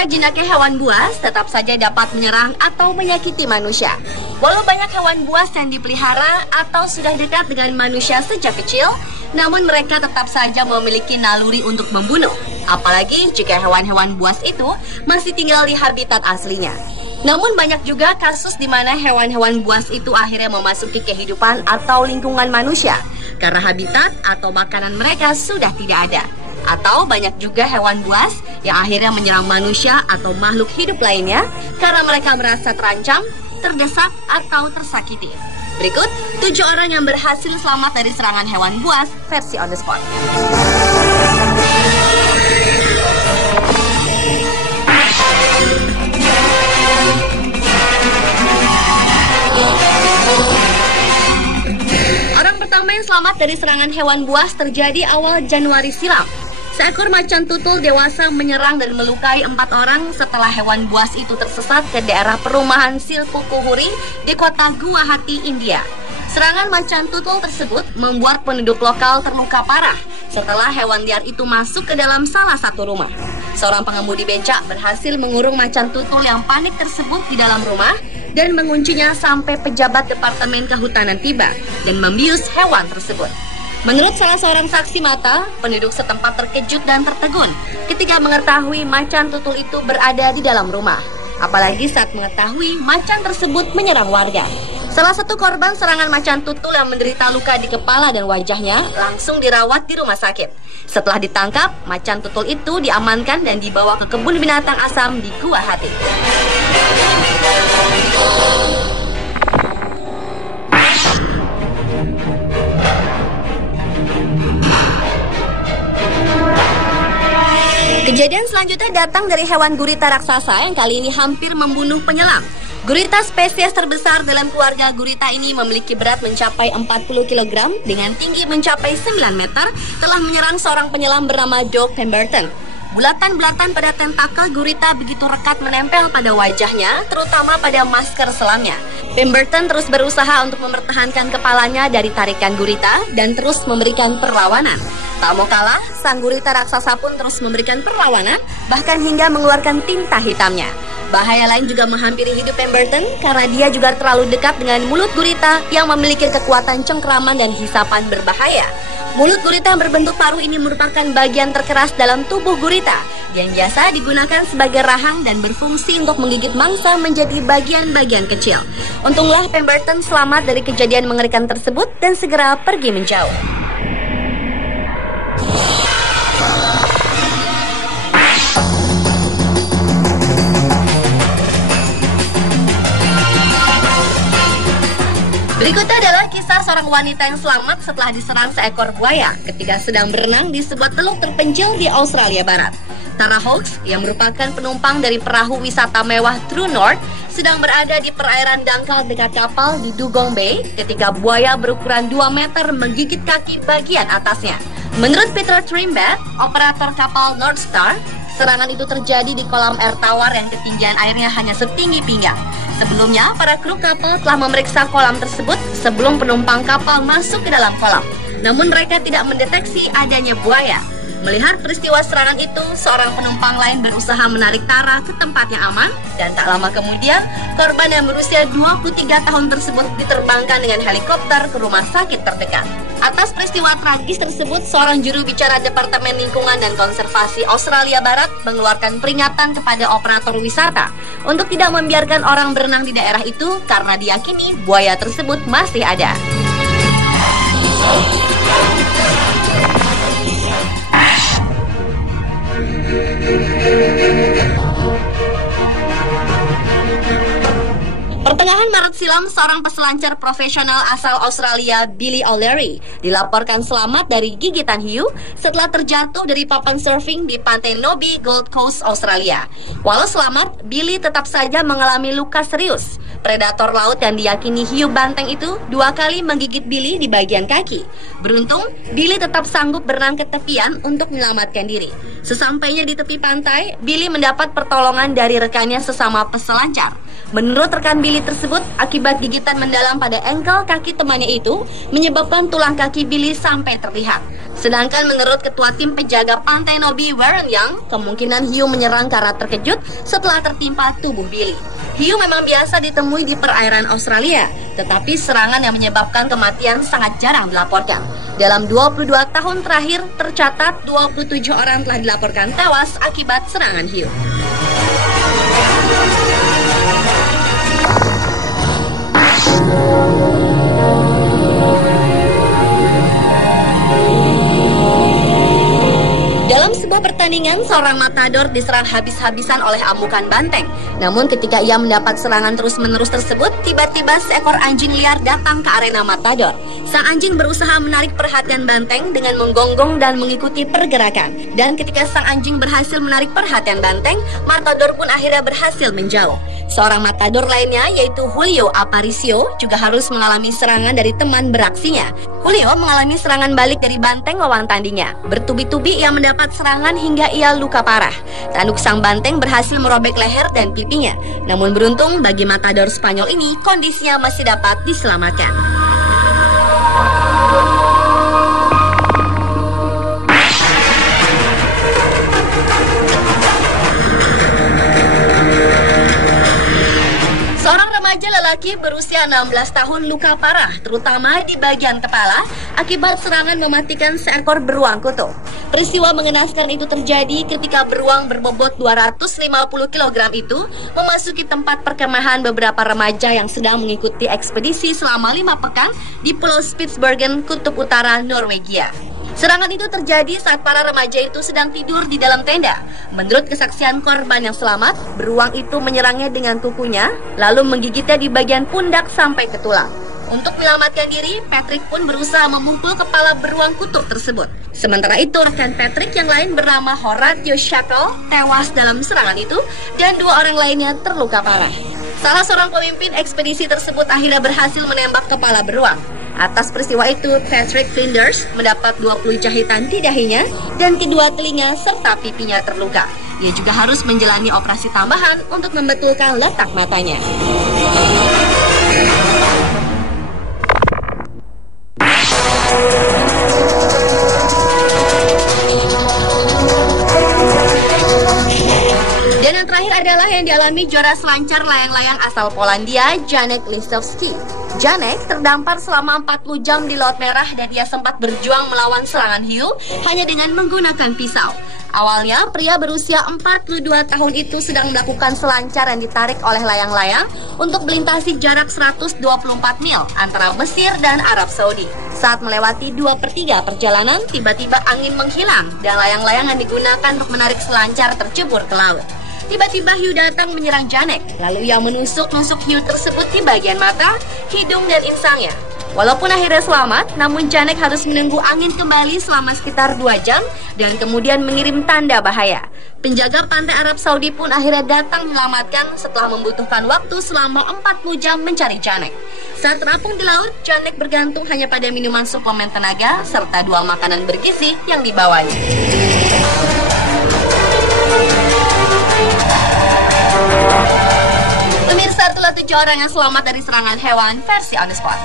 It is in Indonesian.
Jinak-jinaknya hewan buas tetap saja dapat menyerang atau menyakiti manusia. Walau banyak hewan buas yang dipelihara atau sudah dekat dengan manusia sejak kecil, namun mereka tetap saja memiliki naluri untuk membunuh. Apalagi jika hewan-hewan buas itu masih tinggal di habitat aslinya. Namun banyak juga kasus di mana hewan-hewan buas itu akhirnya memasuki kehidupan atau lingkungan manusia karena habitat atau makanan mereka sudah tidak ada. Atau banyak juga hewan buas yang akhirnya menyerang manusia atau makhluk hidup lainnya karena mereka merasa terancam, terdesak, atau tersakiti. Berikut 7 orang yang berhasil selamat dari serangan hewan buas versi on the spot. Orang pertama yang selamat dari serangan hewan buas terjadi awal Januari silam. Seekor macan tutul dewasa menyerang dan melukai 4 orang setelah hewan buas itu tersesat ke daerah perumahan Silpukuhuri di kota Guwahati, India. Serangan macan tutul tersebut membuat penduduk lokal terluka parah setelah hewan liar itu masuk ke dalam salah satu rumah. Seorang pengemudi becak berhasil mengurung macan tutul yang panik tersebut di dalam rumah dan menguncinya sampai pejabat Departemen Kehutanan tiba dan membius hewan tersebut. Menurut salah seorang saksi mata, penduduk setempat terkejut dan tertegun ketika mengetahui macan tutul itu berada di dalam rumah. Apalagi saat mengetahui macan tersebut menyerang warga. Salah satu korban serangan macan tutul yang menderita luka di kepala dan wajahnya langsung dirawat di rumah sakit. Setelah ditangkap, macan tutul itu diamankan dan dibawa ke kebun binatang Assam di Guwahati. Kejadian selanjutnya datang dari hewan gurita raksasa yang kali ini hampir membunuh penyelam. Gurita spesies terbesar dalam keluarga gurita ini memiliki berat mencapai 40 kg dengan tinggi mencapai 9 meter telah menyerang seorang penyelam bernama Doug Pemberton. Bulatan-bulatan pada tentakel gurita begitu rekat menempel pada wajahnya, terutama pada masker selamnya. Pemberton terus berusaha untuk mempertahankan kepalanya dari tarikan gurita dan terus memberikan perlawanan. Tak mau kalah, sang gurita raksasa pun terus memberikan perlawanan, bahkan hingga mengeluarkan tinta hitamnya. Bahaya lain juga menghampiri hidup Pemberton karena dia juga terlalu dekat dengan mulut gurita yang memiliki kekuatan cengkeraman dan hisapan berbahaya. Mulut gurita yang berbentuk paruh ini merupakan bagian terkeras dalam tubuh gurita yang biasa digunakan sebagai rahang dan berfungsi untuk menggigit mangsa menjadi bagian-bagian kecil. Untunglah Pemberton selamat dari kejadian mengerikan tersebut dan segera pergi menjauh. Berikutnya adalah kisah seorang wanita yang selamat setelah diserang seekor buaya ketika sedang berenang di sebuah teluk terpencil di Australia Barat. Tara Hawkes, yang merupakan penumpang dari perahu wisata mewah True North, sedang berada di perairan dangkal dekat kapal di Dugong Bay ketika buaya berukuran 2 meter menggigit kaki bagian atasnya. Menurut Peter Trimbat, operator kapal North Star, serangan itu terjadi di kolam air tawar yang ketinggian airnya hanya setinggi pinggang. Sebelumnya, para kru kapal telah memeriksa kolam tersebut sebelum penumpang kapal masuk ke dalam kolam. Namun mereka tidak mendeteksi adanya buaya. Melihat peristiwa serangan itu, seorang penumpang lain berusaha menarik Tara ke tempat yang aman dan tak lama kemudian, korban yang berusia 23 tahun tersebut diterbangkan dengan helikopter ke rumah sakit terdekat. Atas peristiwa tragis tersebut, seorang juru bicara Departemen Lingkungan dan Konservasi Australia Barat mengeluarkan peringatan kepada operator wisata untuk tidak membiarkan orang berenang di daerah itu karena diyakini buaya tersebut masih ada. Pertengahan Maret silam, seorang peselancar profesional asal Australia, Billy O'Leary, dilaporkan selamat dari gigitan hiu setelah terjatuh dari papan surfing di pantai Nobi, Gold Coast, Australia. Walau selamat, Billy tetap saja mengalami luka serius. Predator laut yang diyakini hiu banteng itu 2 kali menggigit Billy di bagian kaki. Beruntung, Billy tetap sanggup berenang ke tepian untuk menyelamatkan diri. Sesampainya di tepi pantai, Billy mendapat pertolongan dari rekannya sesama peselancar. Menurut rekan Billy tersebut, akibat gigitan mendalam pada engkel kaki temannya itu menyebabkan tulang kaki Billy sampai terlihat. Sedangkan menurut ketua tim penjaga pantai Nobi Warren Young, kemungkinan hiu menyerang karena terkejut setelah tertimpa tubuh Billy. Hiu memang biasa ditemui di perairan Australia, tetapi serangan yang menyebabkan kematian sangat jarang dilaporkan. Dalam 22 tahun terakhir, tercatat 27 orang telah dilaporkan tewas akibat serangan hiu. Dalam sebuah pertandingan, seorang matador diserang habis-habisan oleh amukan banteng. Namun ketika ia mendapat serangan terus-menerus tersebut, tiba-tiba seekor anjing liar datang ke arena matador. Sang anjing berusaha menarik perhatian banteng dengan menggonggong dan mengikuti pergerakan. Dan ketika sang anjing berhasil menarik perhatian banteng, matador pun akhirnya berhasil menjauh. Seorang matador lainnya, yaitu Julio Aparicio, juga harus mengalami serangan dari teman beraksinya. Julio mengalami serangan balik dari banteng lawan tandingnya. Bertubi-tubi ia mendapat serangan hingga ia luka parah. Tanduk sang banteng berhasil merobek leher dan pipinya. Namun beruntung bagi matador Spanyol ini, kondisinya masih dapat diselamatkan. Remaja lelaki berusia 16 tahun luka parah, terutama di bagian kepala, akibat serangan mematikan seekor beruang kutub. Peristiwa mengenaskan itu terjadi ketika beruang berbobot 250 kg itu memasuki tempat perkemahan beberapa remaja yang sedang mengikuti ekspedisi selama 5 pekan di Pulau Spitsbergen, Kutub Utara, Norwegia. Serangan itu terjadi saat para remaja itu sedang tidur di dalam tenda. Menurut kesaksian korban yang selamat, beruang itu menyerangnya dengan kukunya, lalu menggigitnya di bagian pundak sampai ke tulang. Untuk menyelamatkan diri, Patrick pun berusaha memukul kepala beruang kutub tersebut. Sementara itu, rekan Patrick yang lain bernama Horatio Shackle tewas dalam serangan itu, dan 2 orang lainnya terluka parah. Salah seorang pemimpin ekspedisi tersebut akhirnya berhasil menembak kepala beruang. Atas peristiwa itu, Patrick Flinders mendapat 20 jahitan di dahinya dan kedua telinga serta pipinya terluka. Ia juga harus menjalani operasi tambahan untuk membetulkan letak matanya. Dan yang terakhir adalah yang dialami juara selancar layang-layang asal Polandia, Janek Lisowski. Janek terdampar selama 40 jam di Laut Merah dan ia sempat berjuang melawan serangan hiu hanya dengan menggunakan pisau. Awalnya, pria berusia 42 tahun itu sedang melakukan selancar yang ditarik oleh layang-layang untuk melintasi jarak 124 mil antara Mesir dan Arab Saudi. Saat melewati 2/3 perjalanan, tiba-tiba angin menghilang dan layang-layang yang digunakan untuk menarik selancar tercebur ke laut. Tiba-tiba hiu datang menyerang Janek, lalu ia menusuk-nusuk hiu tersebut di bagian mata, hidung, dan insangnya. Walaupun akhirnya selamat, namun Janek harus menunggu angin kembali selama sekitar 2 jam dan kemudian mengirim tanda bahaya. Penjaga pantai Arab Saudi pun akhirnya datang menyelamatkan setelah membutuhkan waktu selama 40 jam mencari Janek. Saat terapung di laut, Janek bergantung hanya pada minuman suplemen tenaga serta 2 makanan bergizi yang dibawanya. Pemirsa, itulah 7 orang yang selamat dari serangan hewan versi on the spot.